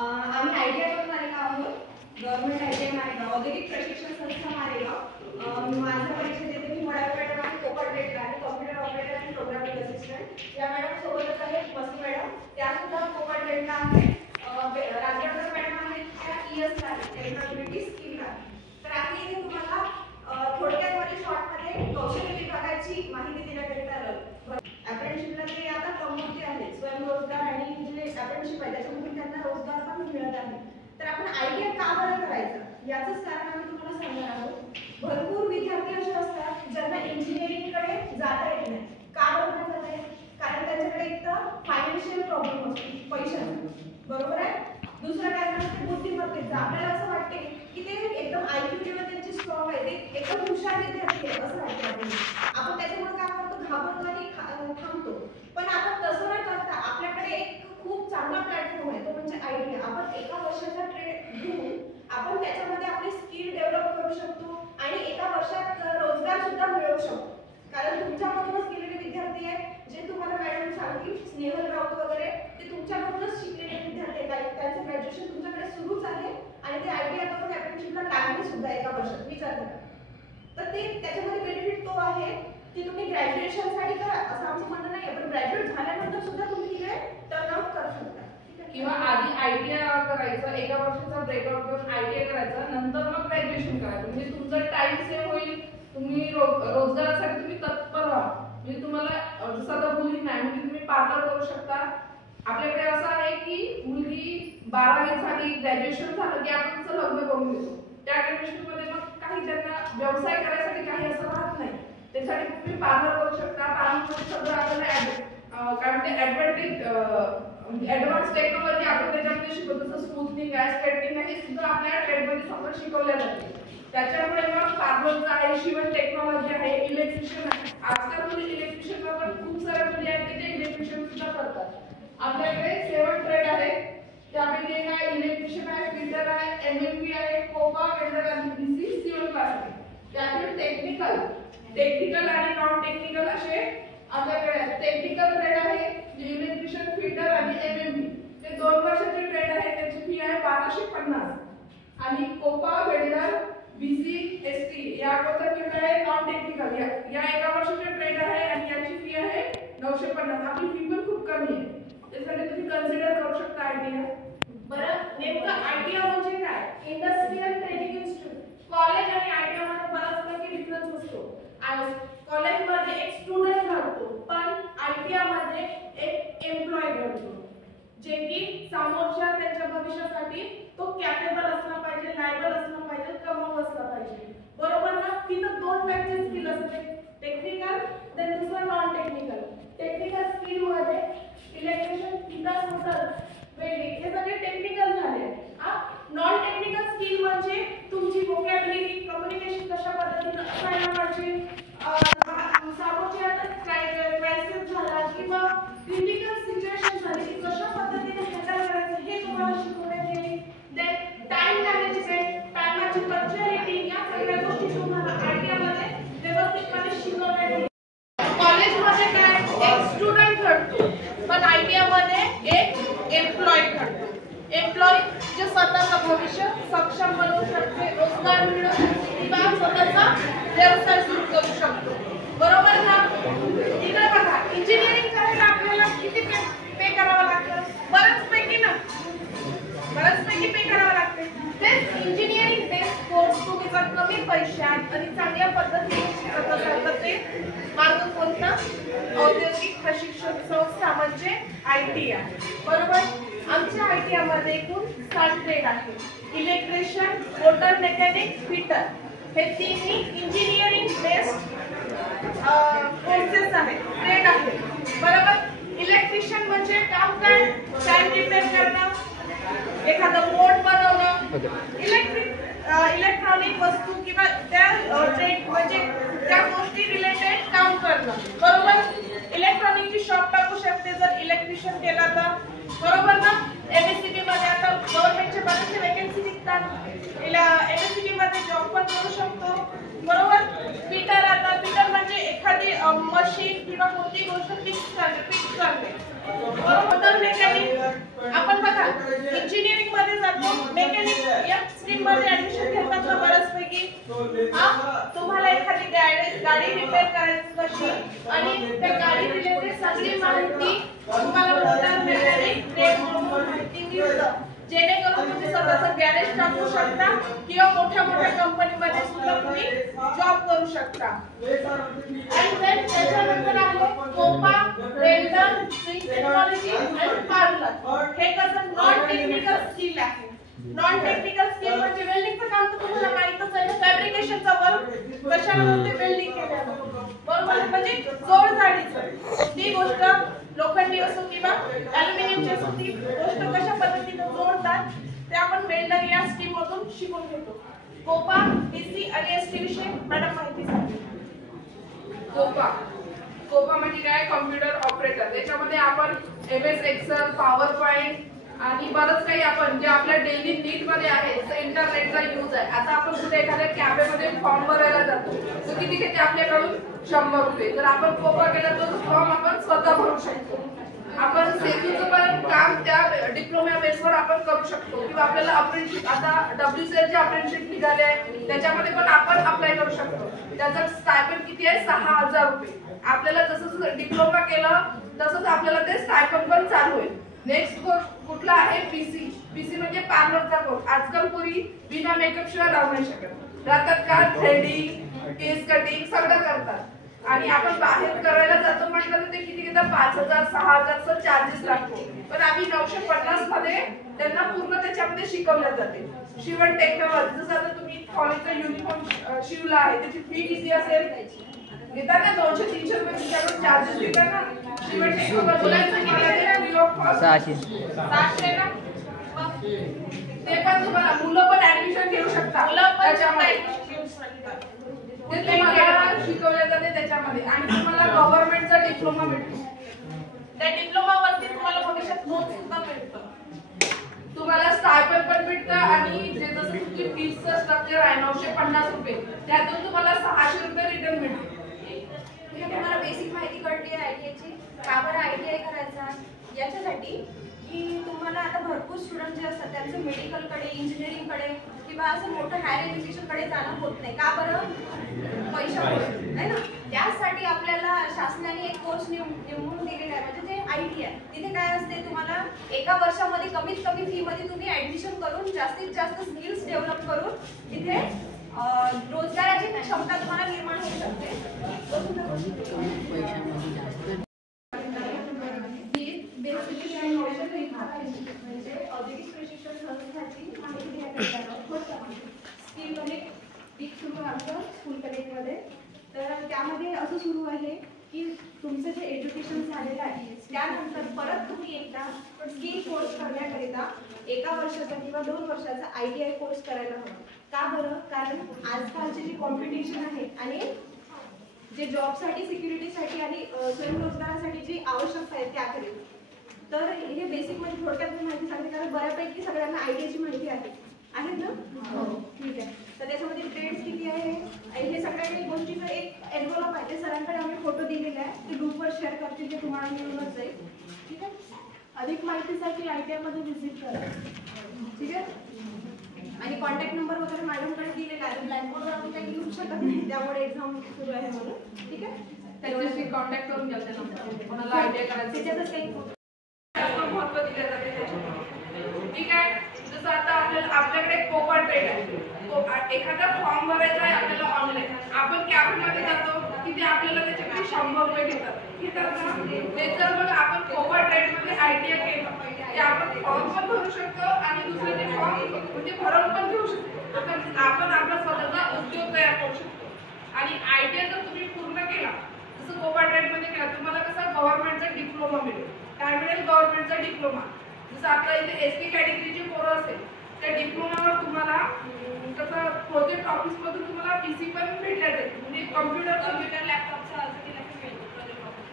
आम्ही आयटीआयवरून आलेलो आहोत. गव्हर्नमेंट आयटीआय मारेगाव, औद्योगिक प्रशिक्षण संस्था मारेगाव. माझ्या परीक्षेत येते मी मॉडेल मॅडम आणि कोकण रेटला आणि कॉम्प्युटर ऑपरेटर आणि प्रोग्रामिंग असिस्टंट या मॅडम सोबतच आहेत. मस्ती मॅडम त्या सुद्धा कोकण रेटला आहेत. राजगड मॅडम आहेत त्या ईएस ला टेक्नॉलॉजी स्किलला. तर आम्ही इथे तुम्हाला थोडक्यात मध्ये शॉर्टमध्ये कौशल्य विभागाची माहिती देण्याकरिता आलो. अप्रेंटिसशिपला ते आता कमवते आहेत. स्वयंरोजगार आणि जे अप्रेंटिसशिप आहे त्याच्यामधून त्यांना रोजगार पण मिळत आहे. तर आपण आयटीआय का बरं करायचं याचंच कारण आम्ही तुम्हाला सांगणार आहोत. भरपूर विद्यार्थी असे असतात ज्यांना इंजिनिअरिंगकडे जाता येत नाही. का बरं नाही जाता येत? कारण त्यांच्याकडे एक तर फायनान्शियल प्रॉब्लेम असतो, पैशाचा, बरोबर आहे. दुसरं कारण असते बुद्धिमत्तेचं. आपल्याला असं वाटते की ते एकदम आयक्यू लेवल त्यांची स्ट्रॉंग आहे, ते एकदम हुशार विद्यार्थी आहे असं वाटतं आपल्याला. आपण त्याच्यामुळे काय करतो, घाबरतो आणि थांबतो. पण आपण तसं न करता आपल्याकडे एक खूप चांगला प्लॅटफॉर्म आहे, तो म्हणजे आयटीआय. आपण एका वर्षाचा ट्रेड घेऊन आपण त्याच्यामध्ये आपली स्किल डेव्हलप करू शकतो आणि एका वर्षात रोजगार सुद्धा मिळवू शकतो. कारण तुमच्यामधूनच गेलेले विद्यार्थी आहेत, जे तुम्हाला मॅडम सांगतील स्नेहल राऊत वगैरे, ते तुमच्यामधूनच शिकलेले विद्यार्थी आहेत. त्यांचं ग्रॅज्युएशन तुमच्याकडे सुरूच आहे आणि ते आयटीआय करून अप्रेंटिसशिपला लागले सुद्धा एका वर्षात. विचार करा. तर ते त्याच्यामध्ये बेनिफिट तो आहे की तुम्ही ग्रॅज्युएशनसाठी करा असं आमचं म्हणणं नाही, पण ग्रॅज्युएट झाल्यानंतर सुद्धा तुम्ही तिकडे टर्न आउट करू शकता. किंवा आधी आयटीआय करायचं, एका वर्षाचा ब्रेकआउट करून आयटीआय करायचं, नंतर मग ग्रॅज्युएशन करायचं. म्हणजे तुमचा टाइम सेव्ह होईल, तुम्ही रोजगारासाठी तुम्ही तत्पर व्हा. म्हणजे तुम्हाला जसं आता मुली नाही, म्हणजे तुम्ही पार्लर करू शकता. आपल्याकडे असं आहे की मुलगी 12वी झाली, ग्रॅज्युएशन झालं की आपण तिचं लग्न करून देतो. त्या कंडिशनमध्ये मग काही ज्यांना व्यवसाय करायसाठी काही असं राहत नाही, त्यासाठी तुम्ही पार्लर करू शकता. पार्लरमध्ये सगळं आपल्याला काय म्हणते ऍडव्हान्स टेक्नॉलॉजी आपण त्याच्यामध्ये शिकवतो. जसं स्मूथनिंग आहे, स्ट्रेटनिंग आहे, हे सुद्धा आपल्या ट्रेडमध्ये सगळं शिकवल्या जाते. त्याच्यामुळे मग पार्लरचं आहे, शिवण टेक्नॉलॉजी आहे, इलेक्ट्रिशियन आहे. आजकाल मुली इलेक्ट्रिशियनला पण खूप साऱ्या मुली आहेत की ते इलेक्ट्रिशियन सुद्धा करतात. आपल्याकडे 7 ट्रेड आहेत. त्यामध्ये काय इलेक्ट्रिशियन आहे, फिटर आहे, एमएमबी आहे, कोपा, वेल्डर आणि बीसी, सिव्हिल क्लास आहे. त्यातील टेक्निकल आणि नॉन टेक्निकल असे आपल्याकडे आहेत. टेक्निकल ट्रेड आहे इलेक्ट्रिशियन, फिटर आणि एमएमबी. ते 2 वर्षाचे ट्रेड आहे. त्याची फी आहे 1250. आणि कोपा, वेल्डर, बीसी, एसटी या कोणत्या ट्रेड आहे नॉन टेक्निकल, या एका वर्षाचे ट्रेड आहे आणि याची फी आहे 950. आपली फी पण खूप कमी आहे, त्यासाठी तुम्ही कन्सिडर करू शकता आयटीआय. बरं, नेमकं आयटीआय म्हणजे काय? Industrial training institute. कॉलेज आणि आयटीआय मध्ये बराचपैकी डिफरन्स असतो. कॉलेजमध्ये एक स्टुडंट घडतो, पण आयटीआय मध्ये एक एम्प्लॉय घडतो, जे की समोरच्या त्यांच्या भविष्यासाठी तो कॅपेबल असला पाहिजे, लायबल असला पाहिजे, कमावू असला पाहिजे, बरोबर ना. तिथं 2 टाईपचे स्किल असते, टेक्निकल देन दुसरं नॉन टेक्निकल. टेक्निकल स्किल मध्ये इलेक्ट्रिशियन, फिटर, मोटर, वेल्डिंग हे सगळे टेक्निकल झाले. नॉन टेक्निकल स्किल म्हणजे तुमची व्होकॅब्युलरी, कम्युनिकेशन कशा पद्धतीने असायला पाहिजे, समोरच्या क्रायसिस झाला किंवा क्रिटिकल सिच्युएशन झाली की कशा पद्धतीने हँडल करायचं हे तुम्हाला शिकवण्यात येईल. देन टाइम मॅनेजमेंट, टाइमची पंक्च्युअलिटी, या सगळ्या गोष्टी तुम्हाला आयटीआय मध्ये व्यवस्थितपणे शिकवण्यात येईल. कॉलेजमध्ये काय एक स्टुडंट घडतो, पण आयटीआय मध्ये एक एम्प्लॉय घडतो. एम्प्लॉय जे स्वतःचं भविष्य सक्षम बनवू शकते, रोजगार मिळवू शकते किंवा स्वतःचा व्यवसाय सुरू करू शकतो, बरोबर ना. इकडे बघा, इंजिनिअरिंग करायला आपल्याला किती पे करावं लागतं? बऱ्याचपैकी पे करावं लागते. तेच इंजिनिअरिंग बेस्ड कोर्स तुम्ही जर कमी पैशात आणि चांगल्या पद्धतीने शिकत असाल तर ते मार्ग कोणता? औद्योगिक प्रशिक्षण संस्था म्हणजे आयटीआय, बरोबर. आमच्या आयटीआय मध्ये एकूण 7 ट्रेड आहेत. इलेक्ट्रिशियन, मोटर मेकॅनिक, फिटर हे तिन्ही इंजिनिअरिंग बेस्ड कोर्सेस आहेत, ट्रेड आहेत, बरोबर. इलेक्ट्रिशियन म्हणजे काम काय? फॅन रिपेअर करणं, एखादं बोर्ड बनवणं, इलेक्ट्रॉनिक वस्तू किंवा त्या ट्रेड म्हणजे त्या गोष्टी रिलेटेड काम करणं, बरोबर. इलेक्ट्रॉनिकची शॉप टाकू शकते जर इलेक्ट्रिशियन केला तर, बरोबर ना. एमएससीबी मध्ये आता गव्हर्नमेंटचे बरेचसे वॅकन्सी निघतात, एमएससीबी मध्ये जॉब पण करू शकतो, बरोबर. फिटर म्हणजे एखादी मशीन किंवा कोणती गोष्ट फिक्स करणे, बरोबर. मोटर मेकॅनिक आपण बघा इंजिनिअरिंग मध्ये जातो, मेकॅनिक या स्ट्रीम मध्ये ऍडमिशन घेतात ना बऱ्याचपैकी. तुम्हाला एखादी गाडी रिपेअर करायची कशी आणि त्या गाडी रिलेटेड सगळी माहिती तुम्हाला मोटर मेकॅनिक ट्रेड म्हणून माहिती मिळतं, जेणेकरून तुम्ही स्वतःचं गॅरेज टाकू शकता किंवा मोठ्या मोठ्या कंपनीमध्ये सुद्धा तुम्ही जॉब करू शकता. आणि then त्याच्यानंतर आहे कोपा, वेल्डर, टेक्नॉलॉजी आणि पार्लर. हे कसं नॉन टेक्निकल स्किल आहे. नॉन टेक्निकल स्किल म्हणजे वेल्डिंगचं काम तर तुम्हाला माहितच आहे, फॅब्रिकेशनचा वर्क कशाला म्हणते, वेल्डिंग केल्यावर बरोबर, म्हणजे जोडजाडीचं ती गोष्ट लोखंडी असो किंवा ॲल्युमिनियमची असो ती गोष्ट कशा पद्धतीने जोडतात ते आपण वेल्डर या स्कीम मधून शिकून घेतो. कोपा, पीसी आणि एसटी विषयी मॅडम माहिती सांगतील. कोपा म्हणजे काय, कॉम्प्युटर ऑपरेटर. त्याच्यामध्ये आपण MS एक्सेल, पॉवर पॉइंट आणि बरंच काही आपण जे आपल्या डेली नीड मध्ये आहे, इंटरनेटचा यूज आहे. आता आपण कुठे एखाद्या कॅफेमध्ये फॉर्म भरायला जातो तर किती घेते आपल्याकडून, 100 रुपये. तर आपण कोपा केला तर फॉर्म आपण स्वतः भरू शकतो. आपण सेतूचं पण काम त्या डिप्लोमा बेसवर आपण करू शकतो किंवा आपल्याला अप्रेंटिस, आता WCL चे अप्रेंटिस निघाले आहे त्याच्यामध्ये पण आपण अप्लाय करू शकतो. त्याचा स्टायपेंड किती आहे, 6000 रुपये. आपल्याला जसं डिप्लोमा केलं तसंच आपल्याला ते स्टायपेंड पण चालू होईल. नेक्स्ट कोर्स कुठला आहे, पीसी म्हणजे पार्लरचा कोर्स. आजकाल पुरी बिना मेकअप शिवाय राहू नाही शकत. राहतात का, थ्रेडिंग, केस कटिंग सगळं करतात. आणि आपण बाहेर करायला जातो म्हटलं तर ते किती घेतात, 5000 6000 चार्जेस लागतो. पण आम्ही 950 मध्ये त्यांना पूर्ण त्याच्यामध्ये शिकवल्या जाते. शिवण टेक्नॉलॉजी, जसं आता तुम्ही कॉलेजचा युनिफॉर्म शिवला आहे त्याची फी किती असेल, घेतात ना 200-300 रुपये तुमच्याकडून चार्जेस घेतात ना. शिवण टेक्नॉलॉजी 600 ना. ते पण तुम्हाला मुलं पण ऍडमिशन घेऊ शकतात त्याच्यामध्ये, ते तुम्हाला शिकवले जाते त्याच्यामध्ये. आणि तुम्हाला गव्हर्नमेंटचा डिप्लोमा मिळतो. त्या डिप्लोमावरती तुम्हाला भविष्यात नोट सुद्धा मिळतं. तुम्हाला स्टायपेंड पण मिळतं आणि जे जसं तुमची फीसचं स्ट्रक्चर आहे 950 रुपये, त्यातून तुम्हाला 600 रुपये रिटर्न मिळतो. तुम्हाला बेसिक माहिती कळली आहे आयटीआयची. का बरं आयटीआय करायचा, याच्यासाठी की तुम्हाला आता भरपूर स्टुडंट जे असतात त्यांचं मेडिकलकडे, इंजिनिअरिंगकडे किंवा असं मोठं हायर एज्युकेशनकडे जाणं होत नाही. का बरं, पैशामुळे आहे ना. त्यासाठी आपल्याला शासनाने एक कोर्स निवडून दिलेला आहे, म्हणजे ते आयटीआय. तिथे काय असते, तुम्हाला एका वर्षामध्ये कमीत कमी फी मध्ये तुम्ही ऍडमिशन करून जास्तीत जास्त स्किल्स डेव्हलप करून तिथे रोजगाराची क्षमता तुम्हाला निर्माण होऊ शकते. म्हणजे औद्योगिक प्रशिक्षण संस्थांची माहिती देण्यात सुरू आमचं स्कूल कलेक्टमध्ये. तर त्यामध्ये असं सुरू आहे की तुमचं जे एज्युकेशन झालेलं आहे त्यानंतर परत तुम्ही एकदा स्किल कोर्स करण्याकरिता 1 वर्षाचा किंवा 2 वर्षाचा ITI कोर्स करायला हवा. का बरं, कारण आजकालचे जे कॉम्पिटिशन आहे आणि जे जॉबसाठी, सिक्युरिटीसाठी आणि स्वयंरोजगारासाठी जी आवश्यकता आहे त्याकडे. तर हे बेसिक म्हणजे थोडक्यात मी माहिती सांगते, कारण बऱ्यापैकी सगळ्यांना ITI ची माहिती आहे. आहेत ना? ठीक आहे. तर त्याच्यामध्ये ट्रेड्स किती आहे हे सगळ्या गोष्टीचं एक एन्व्हलप आहे. ते सरांकडे आम्ही फोटो दिलेले आहे, ते ग्रुपवर शेअर करतील, ते तुम्हाला मिळूनच जाईल. ठीक आहे. अधिक माहितीसाठी ITI मध्ये व्हिजिट करा. ठीक आहे. आणि कॉन्टॅक्ट नंबर वगैरे मॅडमकडे दिलेला आहे. ब्लॅकबोर्डवर आपण काही लिहू शकत नाही, त्यामुळे एक्झाम सुरू आहे म्हणून. ठीक आहे. त्याच्याशी कॉन्टॅक्ट करून घ्या त्यानंतर कोणाला ITI करायचं त्याच्यातच काही महत्व दिले जाते त्याच्यामध्ये. ठीक आहे. जसं आता आपल्याकडे कोपा ट्रेड आहे. एखादा फॉर्म भरायचा आहे आपल्याला ऑनलाईन, आपण कॅफेमध्ये जातो तिथे आपल्याला त्याच्याकडे 100 रुपये घेतात ना. ते जर मग आपण कोपा ट्रेडमध्ये ITI केलं ते आपण फॉर्म पण भरू शकतो आणि दुसरे ते फॉर्म म्हणजे भरून पण घेऊ शकतो. आपण आपला स्वतःचा उद्योग तयार करू शकतो. आणि ITI जर तुम्ही पूर्ण केला, जसं कोपा ट्रेडमध्ये केला, तुम्हाला कसा गव्हर्नमेंटचा डिप्लोमा मिळेल. काय मिळेल, गव्हर्नमेंटचा डिप्लोमा. जसं आता इथे ST कॅटेगरीची पोरं असेल त्या डिप्लोमावर तुम्हाला कसं प्रोजेक्ट ऑफिस मधून तुम्हाला PC पण भेटल्या जाईल, म्हणजे कॉम्प्युटर लॅपटॉपचा अर्ज केला की मिळेल प्रोजेक्ट ऑफिस.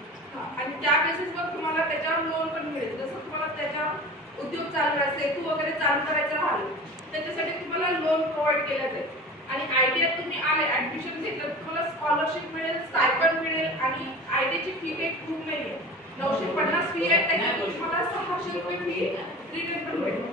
आणि त्या बेसिसवर तुम्हाला त्याच्यावर लोन पण मिळेल. जसं तुम्हाला त्याच्यावर उद्योग चालू आहे, सेतू वगैरे चालू करायचं राहिलं त्याच्यासाठी तुम्हाला लोन प्रोव्हाइड केलं जाईल. आणि ITI तुम्ही आले, ऍडमिशन घेतलं, तुम्हाला स्कॉलरशिप मिळेल, स्टायपेंड मिळेल. आणि ITI ची फी काही खूप नाही आहे, 950 फी आहे, त्याच्यातून तुम्हाला 600 रुपये फी रिटर्न पण मिळेल.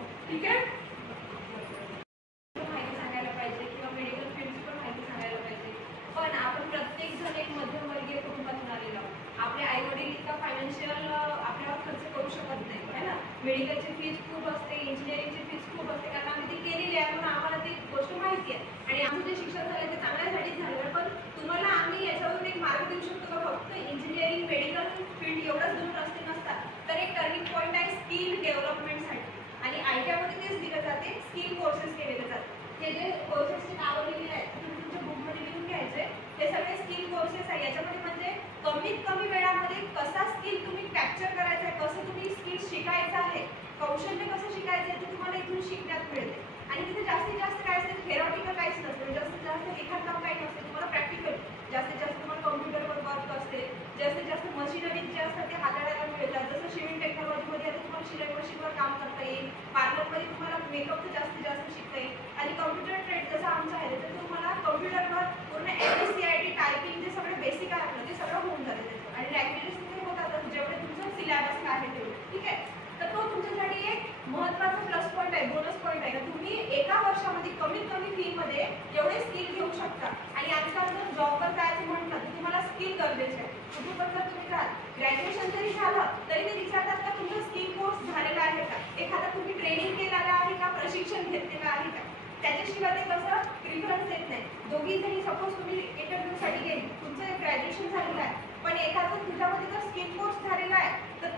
मेडिकलची फीज खूप असते, इंजिनिअरिंगची फीज खूप असते, कारण आम्ही ती केलेली आहे म्हणून आम्हाला ती गोष्ट माहिती आहे. आणि आमचं जे शिक्षण झालं ते चांगल्यासाठीच झालं. पण तुम्हाला आम्ही याच्यावरून एक मार्ग देऊ शकतो का फक्त इंजिनिअरिंग मेडिकल फील्ड एवढंच दोन रस्ते नसतात, तर एक टर्निंग पॉईंट आहे स्किल डेव्हलपमेंटसाठी. आणि आयटीआयमध्ये तेच दिलं जाते, स्किल कोर्सेस केलेले जातात. हे जे कोर्सेसचे नावं लिहिलेले आहेत तुम्ही तुमच्या बुकमध्ये लिहून घ्यायचे. हे सगळे स्किल कोर्सेस आहे. याच्यामध्ये म्हणजे कमीत कमी वेळामध्ये कसा स्किल तुम्ही कॅप्चर करायचा आहे, कसं तुम्ही स्किल शिकायचं आहे, कौशल्य कसं शिकायचं आहे ते तुम्हाला इथून शिकण्यात मिळते. आणि तिथे जास्तीत जास्त काय असते, थेरॉटिकल काहीच नसतं, जास्तीत जास्त लिखाणकाम काही नसते, तुम्हाला प्रॅक्टिकल जास्तीत जास्त तुम्हाला कॉम्प्युटरवर वर्क असते, जास्तीत जास्त मशिनरी जे असतात ते हाताळायला मिळतात. जसं सिव्हिल टेक्नॉलॉजीमध्ये आता तुम्हाला शिलाई मशीनवर काम करता येईल, पार्लरमध्ये तुम्हाला मेकअपचं जास्तीत जास्त शिकता येईल. आणि कॉम्प्युटर ट्रेड जसं आमचं आहे तर तुम्हाला कॉम्प्युटरवर पूर्ण MSCIT टायपिंग जे सगळं बेसिक आहे आपलं ते सगळं होऊन जाते त्याचं. आणि लँग्वेजेस तिथे होतात जेवढे तुमचं सिलेबस आहे तेवढे, ठीक आहे. तर तो तुमच्यासाठी एक महत्त्वाचा प्लस पॉईंट आहे, बोनस पॉईंट आहे. तुम्ही एका वर्षामध्ये कमीत कमी फीमध्ये एवढे स्किल घेऊ शकता. आणि आजकाल जर जॉबवर जायचं म्हटलं तर तुम्हाला स्किल गरजेचं आहे. कुठून पण जर तुम्ही जाल, ग्रॅज्युएशन जरी झालं तरी ते विचारतात का तुमचा स्किल कोर्स झालेला आहे का, एखादा तुम्ही ट्रेनिंग केलेलं आहे का, प्रशिक्षण घेतलेलं आहे का. त्याच्याशिवाय ते कसं प्रिफरन्स देत नाही. दोघी जरी सपोज तुम्ही इंटरव्ह्यूसाठी गेली, तुमचं ग्रॅज्युएशन झालेलं आहे पण एखादं तुझ्यामध्ये जर स्किल कोर्स झालेला आहे तर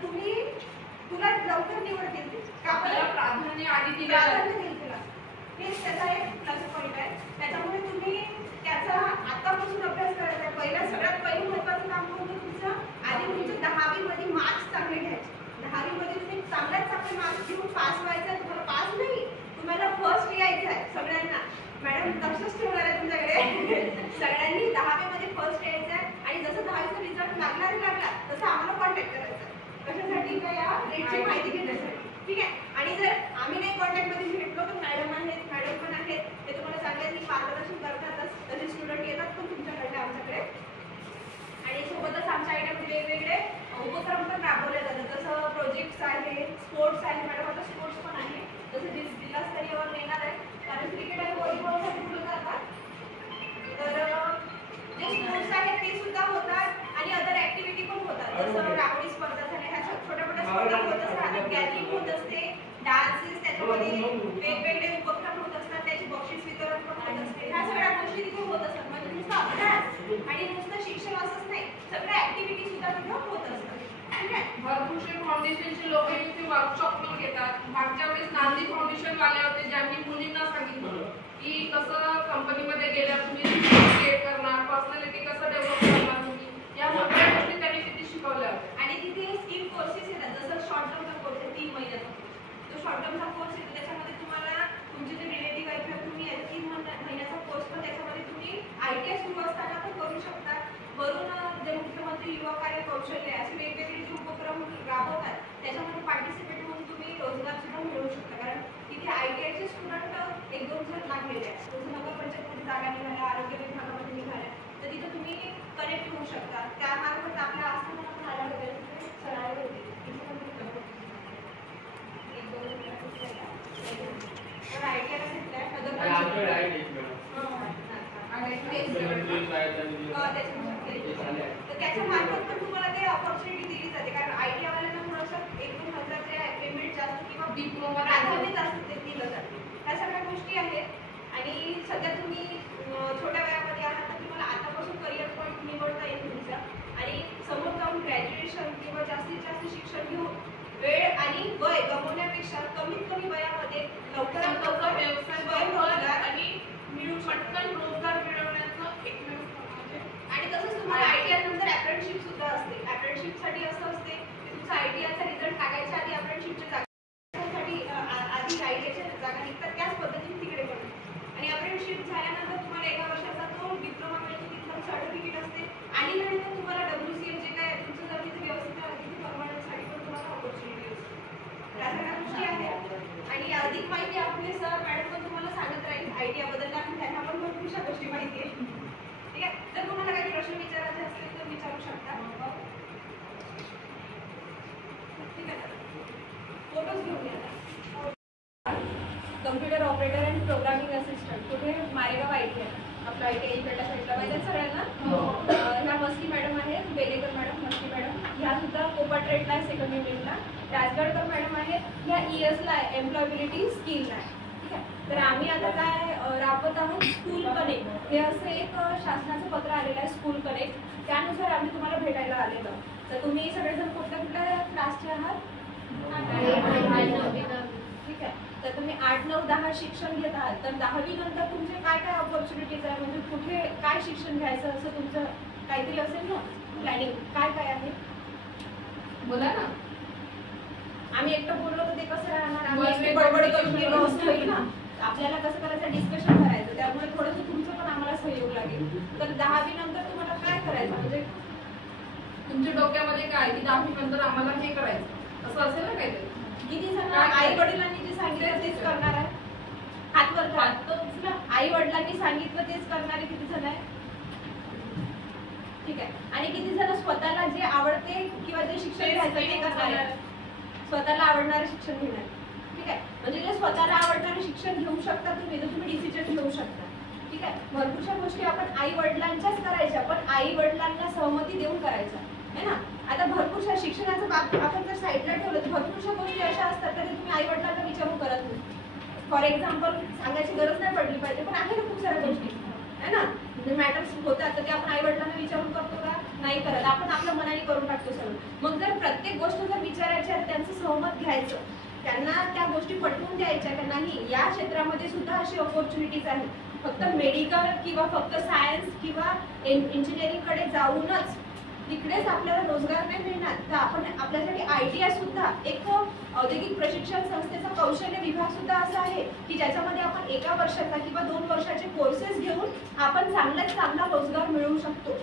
तुला लवकर निवडतील का, आपल्याला प्राधान्य आधी दिलं प्राधान्य देईल तुला. हेच त्याचा एक प्लस पॉईंट आहे. त्याच्यामुळे तुम्ही त्याचा आतापासून अभ्यास करायचा आहे. सगळ्यात पहिलं महत्त्वाचं काम म्हणजे तुमचं आधी तुमचं 10वी मध्ये मार्क्स चांगले घ्यायचे. 10वी मध्ये तुम्ही चांगले मार्क्स घेऊन पास व्हायचं आहे. तुम्हाला पास नाही, तुम्हाला फर्स्ट यायचं आहे सगळ्यांना. मॅडम लक्षच ठेवणार आहे तुमच्याकडे. सगळ्यांनी 10वी मध्ये फर्स्ट यायचं आहे. आणि जसं 10वीचा रिझल्ट लागला तसं आम्हाला कॉन्टॅक्ट करायचा आहे. कशासाठी का या रेटची माहिती घेण्यासाठी, ठीक आहे. आणि जर आम्ही नाही कॉन्टॅक्टमध्ये भेटलो तर मॅडम पण आहेत ते तुम्हाला चांगल्यानी मार्गदर्शन करतातच. तसे स्टुडंट येतात पण तुमच्याकडे आमच्याकडे. आणि सोबतच आमच्या आयटीआयमध्ये वेगवेगळे उपक्रम पण राबवले जातात. जसं प्रोजेक्ट्स आहे, स्पोर्ट्स आहे. मॅडम आता स्पोर्ट्स पण आहे, जसं जिल्हास्तरीयवर येणार आहे कारण क्रिकेट आणि व्हॉलीबॉलसाठी कुठं जातात तर जे स्पोर्ट्स आहेत ते सुद्धा होतात. आणि अदर ऍक्टिव्हिटी पण होतात, जसं रांगोळी स्पर्धा झाल्या, ह्या छोट्या मोठ्या स्पर्धा होतच राहतात, गॅदरिंग होत असते, डान्सेस त्याच्यामध्ये वेगवेगळे उपक्रम होत असतात, त्याची बक्षीस वितरण पण होत असते. ह्या सगळ्या गोष्टी तिथे होत असतात. म्हणजे नुसतं अभ्यास आणि नुसतं शिक्षण असंच नाही, सगळ्या ऍक्टिव्हिटी सुद्धा तिथे होत असतात, ठीक आहे. भरपूरशे फाउंडेशनचे लोक इथे वर्कशॉप पण घेतात. मागच्या वेळेस नांदी फाउंडेशन वाले होते ज्यांनी मुलींना सांगितलं की कसं कंपनीमध्ये गेल्यावर तुम्ही क्रिएट करणार, पर्सनॅलिटी कसं डेव्हलप करणार तुम्ही, या सगळ्या गोष्टी त्यांनी तिथे शिकवल्या होत्या. आणि तिथे स्किल कोर्सेस येतात. जसं शॉर्ट टर्मचा कोर्स आहे 3 महिन्याचा, तो शॉर्ट टर्मचा कोर्स आहे. त्याच्यामध्ये तुम्हाला तुमचे जे रिलेटिव्ह आहेत किंवा तुम्ही 3 महिन्याचा कोर्स पण त्याच्यामध्ये तुम्ही ITI सुरू असताना पण करू शकता. वरून जे मुख्यमंत्री युवा कार्य कौशल्य असे वेगवेगळे जे उपक्रम राबवतात त्याच्यामध्ये पार्टिसिपेट होऊन तुम्ही रोजगार सुद्धा मिळवू शकता. कारण तिथे ITIचे स्टुडंट 1-2 जण लागलेले आहेत. जसं नगरपंचायतमध्ये जागा निघाल्या, आरोग्य विभागामध्ये निघाल्या, तर तिथं तुम्ही कनेक्ट होऊ शकता. त्यामार्फत आपल्या आस्थानाला पण आल्या होत्या सर आले होते तर ITIला घेतलाय तर त्याच्या मार्फत पण तुम्हाला ते अपॉर्च्युनिटी दिली जाते. कारण ITI वाल्यांना थोडंसं 1-2 हजारचे पेमेंट जास्त किंवा डिप्लोमा प्राधान्य जास्त ते दिलं जाते. ह्या सगळ्या गोष्टी आहेत. आणि सध्या तुम्ही छोट्या वयामध्ये आहात तर तुम्हाला आतापासून करिअर पॉईंट निवडता येईल तुमचा. आणि समोर जाऊन ग्रॅज्युएशन किंवा जास्तीत जास्त शिक्षण घेऊन वेळ आणि वय गमवण्यापेक्षा कमीत कमी वयामध्ये लवकरात लवकर व्यवसाय स्वयंरोजगार आणि पटकन रोजगार मिळवण्याचं एकमेव आणि तसंच तुम्हाला ITI नंतर अप्रेंटिसशिप सुद्धा असते. अप्रेंटिसशिपसाठी असं असते की तुमचा ITIचा रिझल्ट लागायच्या आधी अप्रेंटिसशिपच्या जागांसाठी आधी ITIच्या जागा निघतात, त्याच पद्धतीने तिकडे पण. आणि अप्रेंटिसशिप झाल्यानंतर तुम्हाला 1 वर्षाचा तो डिप्लोमा मिळतो, तिथं सर्टिफिकेट असते. आणि नंतर तुम्हाला WCM जे काय तुमचं जर तिथे व्यवस्थित आहे तिथे परमनंटसाठी पण तुम्हाला ऑपॉर्च्युनिटी असते. त्या सगळ्या गोष्टी आहेत. आणि अधिक माहिती आपले सर मॅडम पण तुम्हाला सांगत राहील ITI बद्दल, कारण त्यांना पण भरपूरशा गोष्टी माहिती आहे, ठीक आहे. जर तुम्हाला काही प्रश्न विचारायचे असतील तर विचारू शकता, ठीक आहे. फोटोज घेऊन या. Computer operator and programming assistant. कुठे? मारेगाव ITI. आपलं ITI इकडल्या साईडला माहिती सगळ्यांना. ह्या मस्की मॅडम आहेत, बेलेकर मॅडम, मस्की मॅडम. ह्या सुद्धा कोपा ट्रेडला आहे सेकंड युनिटला. राजगडकर मॅडम आहेत, ह्या ESला आहे, एम्प्लॉयबिलिटी स्किलला आहे. ठीक आहे. तर आम्ही आता काय राबवत आहोत स्कूल कनेक्ट. हे असं एक शासनाचं पत्र आलेलं आहे स्कूल कनेक्ट. त्यानुसार आम्ही तुम्हाला भेटायला आलेलो. तर तुम्ही सगळेजण कुठल्या कुठल्या क्लासचे आहात? ठीक आहे. तर तुम्ही 8, 9, 10 शिक्षण घेत आहात. तर 10वी नंतर तुमचे काय काय ऑपॉर्च्युनिटीज आहे, म्हणजे कुठे काय शिक्षण घ्यायचं असं तुमचं काहीतरी असेल ना प्लॅनिंग. काय काय आहे बोला ना. आम्ही एकटं बोललो तर ते कसं राहणार, आम्ही बडबड करून गेलो असं होईल ना. आपल्याला कसं करायचं, डिस्कशन करायचं. त्यामुळे थोडंसं तुमचं पण आम्हाला सहयोग लागेल. तर 10वी नंतर तुम्हाला काय करायचं, म्हणजे तुमच्या डोक्यामध्ये काय की 10वी नंतर आम्हाला हे करायचं असं असेल ना काहीतरी. किती जण आई वडिलांनी जे सांगितलं तेच करणार आहे? हातवर करा. आई वडिलांनी सांगितलं तेच करणारे किती जण आहे? ठीक आहे. आणि किती जण स्वतःला जे आवडते किंवा जे शिक्षण घ्यायचं ते करणार आहे? स्वतःला आवडणारे शिक्षण घेणार. ठीक आहे. म्हणजे जे स्वतःला आवडणारे शिक्षण घेऊ शकता तुम्ही, तर तुम्ही डिसिजन घेऊ शकता. ठीक आहे. भरपूरशा गोष्टी आपण आई वडिलांच्याच करायच्या, पण आई वडिलांना सहमती देऊन करायच्या है ना. आता भरपूरशा शिक्षणाचं बाब आपण जर साईडला ठेवलं तर भरपूरशा गोष्टी अशा असतात तरी तुम्ही आई वडिलांना विचारून करत नाही. फॉर एक्झाम्पल सांगायची गरज नाही पडली पाहिजे, पण आहे ना खूप साऱ्या गोष्टी है ना. मॅटर्स होतात तर ते आपण आई वडिलांना विचारून करतो का? नाही करत. आपण आपल्या मनाने करून टाकतो सगळं. मग जर प्रत्येक गोष्ट जर विचारायची आहे त्यांचं सहमत घ्यायचं, त्यांना त्या गोष्टी पटवून द्यायच्या का नाही या क्षेत्रामध्ये सुद्धा अशी ऑपॉर्च्युनिटीज आहेत. फक्त मेडिकल किंवा फक्त सायन्स किंवा इंजिनिअरिंग कडे जाऊनच तिकडेच आपल्याला रोजगार नाही मिळणार. तर आपण आपल्यासाठी ITI सुद्धा एक औद्योगिक प्रशिक्षण संस्थेचा कौशल्य विभाग सुद्धा असा आहे की ज्याच्यामध्ये आपण 1 वर्षाचा किंवा 2 वर्षाचे कोर्सेस घेऊन आपण चांगल्यात चांगला रोजगार मिळवू शकतो.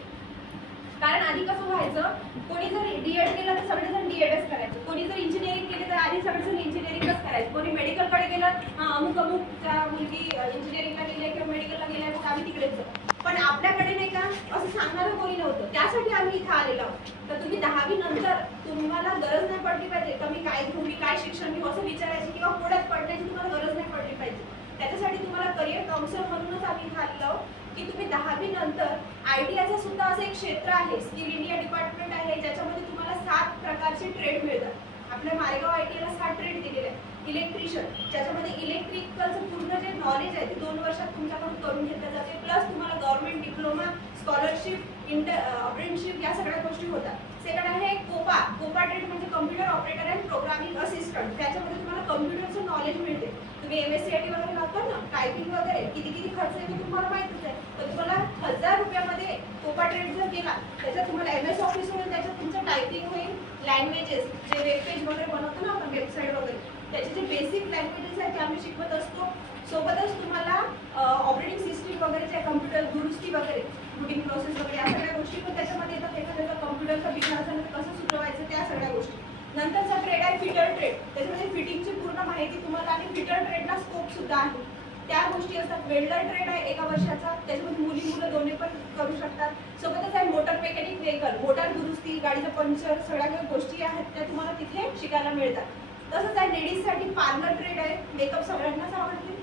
कारण आधी कसं व्हायचं, कोणी जर D.Ed केलं तर सगळेजण D.Edच करायचं. कोणी जर इंजिनिअरिंग केली तर आधी सगळेजण इंजिनिअरिंगच करायचं. कोणी मेडिकलकडे गेलं, अमुकच्या मुलगी इंजिनिअरिंगला गेली किंवा मेडिकलला गेल्या मग आम्ही तिकडेच जाऊ. पण आपल्याकडे नाही का असं सांगणारं कोणी नव्हतं. त्यासाठी आम्ही इथं आलेलो आहोत. तर तुम्ही 10वी नंतर तुम्हाला गरज नाही पडली पाहिजे का मी काय घेऊ, मी काय शिक्षण घेऊ असं विचारायची किंवा पुढ्यात पडण्याची तुम्हाला गरज नाही पडली पाहिजे. त्याच्यासाठी तुम्हाला करिअर काउन्सिलर म्हणूनच आम्ही इथं आलेलो आहोत की तुम्ही 10वी नंतर ITIचं सुद्धा असं एक क्षेत्र आहे, स्किल इंडिया डिपार्टमेंट आहे, ज्याच्यामध्ये तुम्हाला 7 प्रकारचे ट्रेड मिळतात. आपल्या मारेगाव ITIला 7 ट्रेड दिलेले आहेत. इलेक्ट्रिशियन, ज्याच्यामध्ये इलेक्ट्रिकलचं पूर्ण जे नॉलेज आहे ते 2 वर्षात तुमच्याकडून करून घेतलं जाते. प्लस तुम्हाला गव्हर्नमेंट डिप्लोमा, स्कॉलरशिप, अप्रेंटिसशिप या सगळ्या गोष्टी होतात. सेकंड आहे कोपा ट्रेड म्हणजे computer operator and programming assistant. त्याच्यामध्ये तुम्हाला कम्प्युटरचं नॉलेज मिळते. तुम्ही MSc वगैरे लावता ना, टायपिंग वगैरे किती खर्च येतो तुम्हाला माहितीच आहे. तर तुम्हाला 1000 रुपयामध्ये कोपा ट्रेड जर केला त्याच्यात तुम्हाला MS ऑफिस होईल, त्याच्यात तुमचं टायपिंग होईल, लँग्वेजेस जे वेब पेज वगैरे बनवतो ना आपण वेबसाईट वगैरे त्याचे जे बेसिक लँग्वेजेस आहेत ते आम्ही शिकवत असतो. सोबतच तुम्हाला ऑपरेटिंग सिस्टीम वगैरेच्या कम्प्युटर दुरुस्ती वगैरे रुटीन प्रोसेस वगैरे या सगळ्या गोष्टी पण त्याच्यामध्ये येतात. एखाद्याचा कम्प्युटरचा बिघाड झाला तर कसं सुचवायचं त्या सगळ्या गोष्टी. नंतरचा ट्रेड आहे फिटर ट्रेड. त्याच्यामध्ये फिटिंगची पूर्ण माहिती तुम्हाला आणि फिटर ट्रेडला स्कोप सुद्धा आहे. त्या गोष्टी असतात. वेल्डर ट्रेड आहे 1 वर्षाचा, त्याच्यामध्ये मुलं दोन्ही पण करू शकतात. सोबतच आहे मोटर मेकॅनिक व्हेकल, मोटार दुरुस्ती, गाडीचं पंक्चर सगळ्या काही गोष्टी आहेत त्या तुम्हाला तिथे शिकायला मिळतात. तसंच आहे लेडीजसाठी पार्लर ट्रेड आहे. मेकअप सगळ्यांनाच आवडते.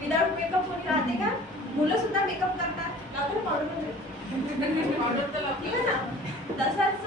विदाउट मेकअप कोणी राहते का? मुलं सुद्धा मेकअप करतात. लावतो पावडर तर लागते ना. तसंच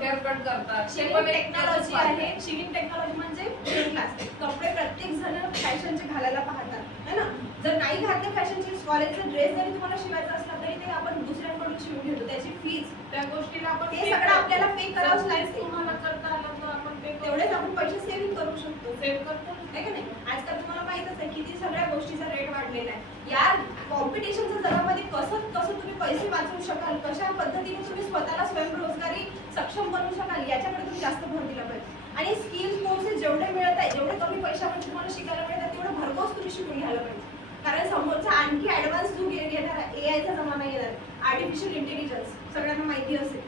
हेअर कट करतात. शेविंग टेक्नॉलॉजी आहे. शेविंग टेक्नॉलॉजी म्हणजे क्लास. कपडे प्रत्येक जण फॅशनचे घालायला पाहतात है ना. जर नाही घातले फॅशनचे कॉलेजचा ड्रेस जरी तुम्हाला शिवायचा असला तरी ते आपण दुसऱ्यांकडून शिवून घेतो. त्याची फीज त्या गोष्टीला आपण हे सगळं आपल्याला पे करावंच लागते. तुम्हाला करता आलं तर आपण तेवढेच आपण पैसे सेव्हिंग करू शकतो. सेव्ह करतो आहे का नाही. आजकाल तुम्हाला माहितच आहे किती सगळ्या गोष्टीचा रेट वाढलेला आहे. या कॉम्पिटिशनच्या जगामध्ये कसं तुम्ही पैसे वाचवू शकाल, कशा पद्धतीने तुम्ही स्वतःला स्वयंरोजगारी सक्षम बनवू शकाल याच्याकडे तुम्ही जास्त भर दिला पाहिजे. आणि स्किल्स कोर्सेस जेवढे मिळत आहे, जेवढे कमी पैशामध्ये तुम्हाला शिकायला मिळतात तेवढं भरघोस तुम्ही शिकून घ्यायला पाहिजे. कारण समोरचा आणखी ऍडव्हान्स युग येणार आहे. AIचा जमाना येणार आहे. आर्टिफिशियल इंटेलिजन्स सगळ्यांना माहिती असेल,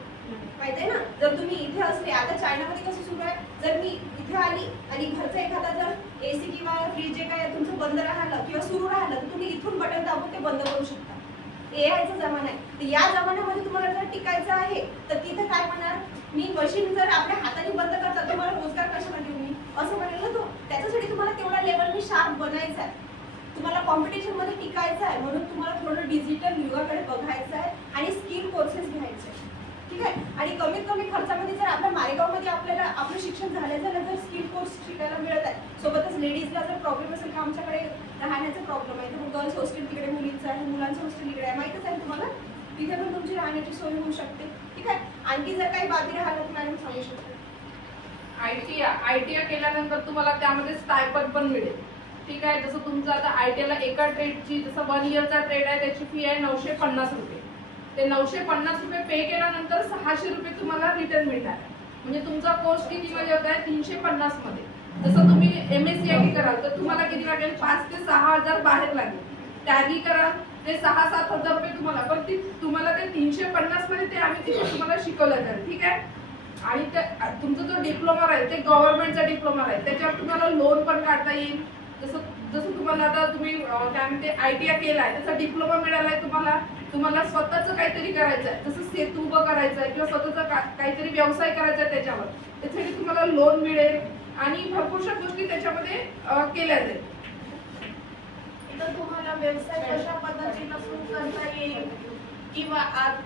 माहिती आहे ना. जर तुम्ही इथे असले, आता चायनामध्ये कसं सुरू आहे, जर मी इथे आली आणि घरचा एखादा जर AC किंवा फ्रीज जे काय तुमचं बंद राहिलं किंवा सुरू राहिलं तर तुम्ही इथून बटन दाबून ते बंद करू शकता. AIचा जमाना आहे. तर या जमान्यामध्ये तुम्हाला जर टिकायचं आहे तर तिथे काय म्हणणार, मी मशीन जर आपल्या हाताने बंद करता तुम्हाला रोजगार कशाला देऊ मी असं म्हणेल ना तो. त्याच्यासाठी तुम्हाला तेवढ्या लेवलनी शार्प बनायचं आहे, तुम्हाला कॉम्पिटिशन मध्ये टिकायचं आहे, म्हणून तुम्हाला थोडं डिजिटल युगाकडे बघायचं आहे आणि स्किल कोर्सेस घ्यायचे, ठीक आहे. आणि कमीत कमी खर्चामध्ये जर आपल्या मारेगावमध्ये आपल्याला आपलं शिक्षण झालं जर स्किल कोर्स शिकायला मिळत आहे, सोबतच लेडीजला जर प्रॉब्लेम असेल की आमच्याकडे राहण्याचा प्रॉब्लेम आहे, तर गर्ल्स हॉस्टेल तिकडे मुलींचं आहे, मुलांचं हॉस्टेल इकडे आहे, माहितीच आहे तुम्हाला, तिथे पण तुमची राहण्याची सोय होऊ शकते, ठीक आहे. आणखी जर काही बाबी राहिलं तर मॅडम सांगू शकते. आयटीआय केल्यानंतर तुम्हाला त्यामध्ये स्टायपंड पण मिळेल, ठीक आहे. जसं तुमचं आता आयटीआयला एका ट्रेडची, जसं 1 इयरचा ट्रेड आहे त्याची फी आहे 950 रुपये. ते 950 रुपये पे केल्यानंतर 600 रुपये तुम्हाला रिटर्न मिळणार. म्हणजे तुमचा कोर्स कितीमध्ये होत आहे? 350 मध्ये. जसं तुम्ही MSCIT कराल तर तुम्हाला किती लागेल? 5 ते 6 हजार बाहेर लागेल. टॅली कराल ते 6-7 हजार रुपये तुम्हाला, पण तुम्हाला ते 350 मध्ये ते आम्ही तिथे तुम्हाला शिकवलं जाईल, ठीक आहे. आणि तुमचा जो डिप्लोमा आहे ते गव्हर्नमेंटचा डिप्लोमा आहे, त्याच्यावर तुम्हाला लोन पण काढता येईल. जसं तुम्हाला आता तुम्ही काय म्हणते ITI केलाय, त्याचा डिप्लोमा मिळालाय तुम्हाला स्वतःच काहीतरी करायचं आहे, जसं सेतू उभं करायचं आहे किंवा स्वतःचा काहीतरी व्यवसाय करायचा आहे, त्याच्यासाठी तुम्हाला लोन मिळेल आणि भरपूरशा गोष्टी त्याच्यामध्ये केल्या जाईल. तर तुम्हाला व्यवसाय कशा पद्धतीने सुरू करता येईल किंवा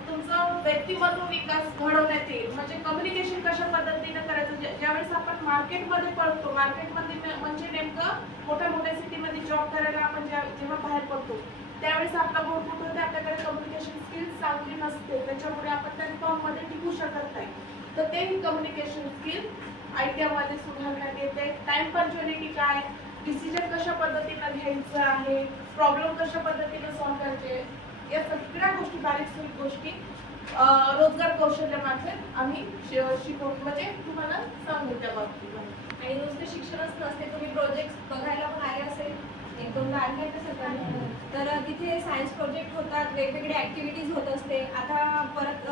तुमचा व्यक्तिमत्व विकास घडवण्यात येईल, म्हणजे कम्युनिकेशन कशा पद्धतीने करायचं. ज्यावेळेस आपण मार्केटमध्ये पडतो, मार्केटमध्ये म्हणजे नेमकं मोठ्या सिटीमध्ये जॉब करायला आपण जेव्हा बाहेर पडतो त्यावेळेस आपला बोर्ड कुठं होते, आपल्याकडे कम्युनिकेशन स्किल्स चांगली नसते, त्याच्यामुळे आपण त्या फॉर्ममध्ये टिकू शकत नाही. तर ते कम्युनिकेशन स्किल ITI मध्ये सुधारण्यात येते. टाइम पंक्च्युअलिटी काय, डिसिजन कशा पद्धतीने घ्यायचं आहे, प्रॉब्लेम कशा पद्धतीने सॉल्व्ह करायचे, या सगळ्या गोष्टी बारीक गोष्टी रोजगार कौशल्यामार्फत आम्ही शिकवू, म्हणजे तुम्हाला सांगू त्या बाबतीत. आणि नुसते शिक्षणच नसते, तुम्ही प्रोजेक्ट बघायला पण आले असेल, 1-2दा आले आहेत सगळ्यांना, तर तिथे सायन्स प्रोजेक्ट होतात, वेगवेगळे ऍक्टिव्हिटीज होत असते. आता परत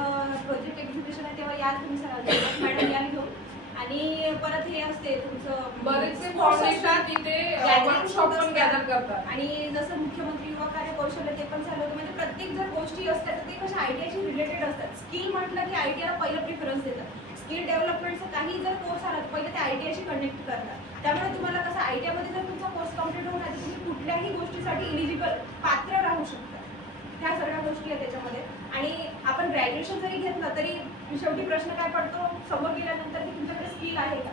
प्रोजेक्ट एक्झिबिशन आहे तेव्हा या तुम्ही सर मॅडम या घेऊन, आणि परत हे असते तुमचं बरेचसे फाउंडेशन तिथे वर्कशॉप पण गॅदर करतात. आणि जसं मुख्यमंत्री युवा कार्य कौशल्य ते पण चालू होतं, म्हणजे प्रत्येक जर गोष्टी असतात तर ते कशा ITI रिलेटेड असतात. स्किल म्हटलं की ITI ला पहिलं प्रिफरन्स देतात. स्किल डेव्हलपमेंटचा काही जर कोर्स आला तर पहिले ते ITI शी कनेक्ट करतात. त्यामुळे तुम्हाला कसं ITI मध्ये जर तुमचा कोर्स कम्प्लीट होऊन आहे तुम्ही कुठल्याही गोष्टीसाठी इलिजिबल पात्र राहू शकता. ह्या सगळ्या गोष्टी आहेत त्याच्यामध्ये. आणि आपण ग्रॅज्युएशन जरी घेतलं तरी शेवटी प्रश्न काय पडतो समोर गेल्यानंतर की तुमच्याकडे स्किल आहे का,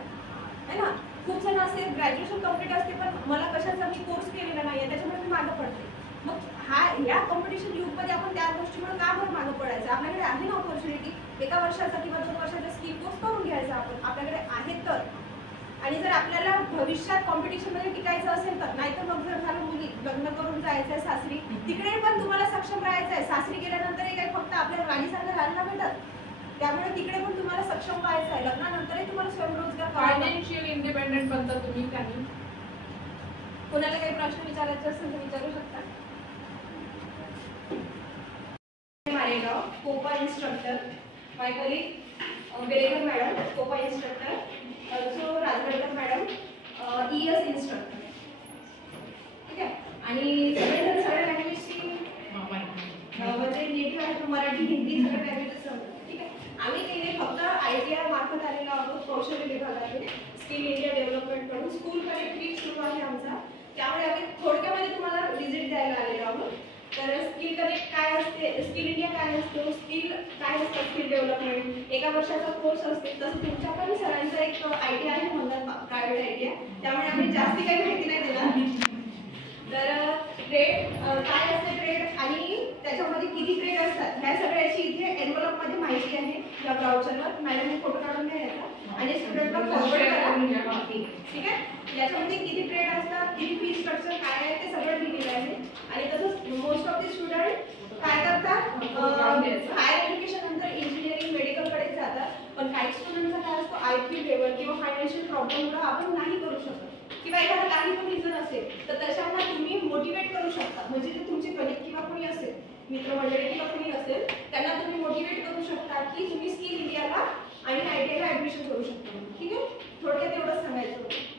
है ना. खूप जण असे ग्रॅज्युएशन कम्प्लीट असते पण मला कशाचा मी कोर्स केलेला नाही त्याच्यामुळे मी मागं पडते. मग या कॉम्पिटिशन युगमध्ये आपण त्या गोष्टीमुळे का बरं मागं पडायचं. आपल्याकडे आहे ना ऑपॉर्च्युनिटी, 1 वर्षाचा किंवा 2 वर्षाचा स्किल कोर्स करून घ्यायचा आपल्याकडे आहे तर. आणि जर आपल्याला भविष्यात कॉम्पिटिशन मध्ये टिकायचं असेल तर, नाहीतर मग जर झालं मुली लग्न करून जायचंय सासरी, तिकडे पण तुम्हाला सक्षम राहायचं आहे. सासरी गेल्यानंतर काही फक्त आपल्या राणीसारखं राहायला भेटत, त्यामुळे तिकडे पण तुम्हाला सक्षम व्हायचं आहे. लग्नानंतरही तुम्हाला स्वयंरोजगार फायनान्शियल इंडिपेंडेंट बनता तुम्ही. त्यांनी कोणाला काही प्रश्न विचारायचे असेल तर विचारू शकता. Maregaon COPA instructor, my colleague Belekar madam COPA instructor, also Rajgadkar madam ES instructor, ठीक आहे. आणि सगळ्या लँग्वेजची म्हणजे नेटिव्ह आहे, मराठी हिंदी सगळ्या लँग्वेजेस समजतात, ठीक आहे. आम्ही केले फक्त ITI मार्फत आलेलो आहोत कौशल्य विभागातून, स्किल इंडिया डेव्हलपमेंट कडून. स्कूल कनेक्ट वीक सुरू आहे आमचा, त्यामुळे आम्ही थोडक्यामध्ये तुम्हाला व्हिजिट द्यायला आलेलो आहोत. तर स्किल कनेक्ट काय असते, स्किल इंडिया काय असतो, स्किल काय असतं, स्किल डेव्हलपमेंट 1 वर्षाचा कोर्स असते. तसं तुमच्या पण सरांचा एक ITI आहे म्हणतात प्रायव्हेट ITI, त्यामुळे आम्ही जास्ती काही माहिती नाही देणार. तर ट्रेड काय असते ट्रेड आणि त्याच्यामध्ये किती ट्रेड असतात ह्या सगळ्याची इथे एनव्हलप मध्ये माहिती आहे या ब्राउचरवर. मॅडमने फोटो काढून घ्यायचा आणि स्टुडंटला फॉरवर्ड करा, ठीक आहे. याच्यामध्ये किती ट्रेड असतात, किती फी स्ट्रक्चर काय आहे ते सगळं दिलेलं आहे. आणि तसंच मोस्ट ऑफ द स्टुडंट काय करतात, हायर एज्युकेशन नंतर इंजिनिअरिंग मेडिकलकडे जातात. पण काही स्टुडंटचा काय असतो IQ लेवल किंवा फायनान्शियल प्रॉब्लेममुळे आपण नाही करू शकत, किंवा एखादा काही पण रिझन असेल तर त्याच्यामुळे तुम्ही मोटिवेट करू शकता. म्हणजे ते तुमचे कलिग किंवा कोणी असेल, मित्रमंडळी किंवा कोणी असेल, त्यांना तुम्ही मोटिवेट करू शकता की तुम्ही स्किल इंडियाला आणि ITI ला ऍडमिशन करू शकता. ठीक आहे, थोडक्यात एवढंच सांगायचं होतं.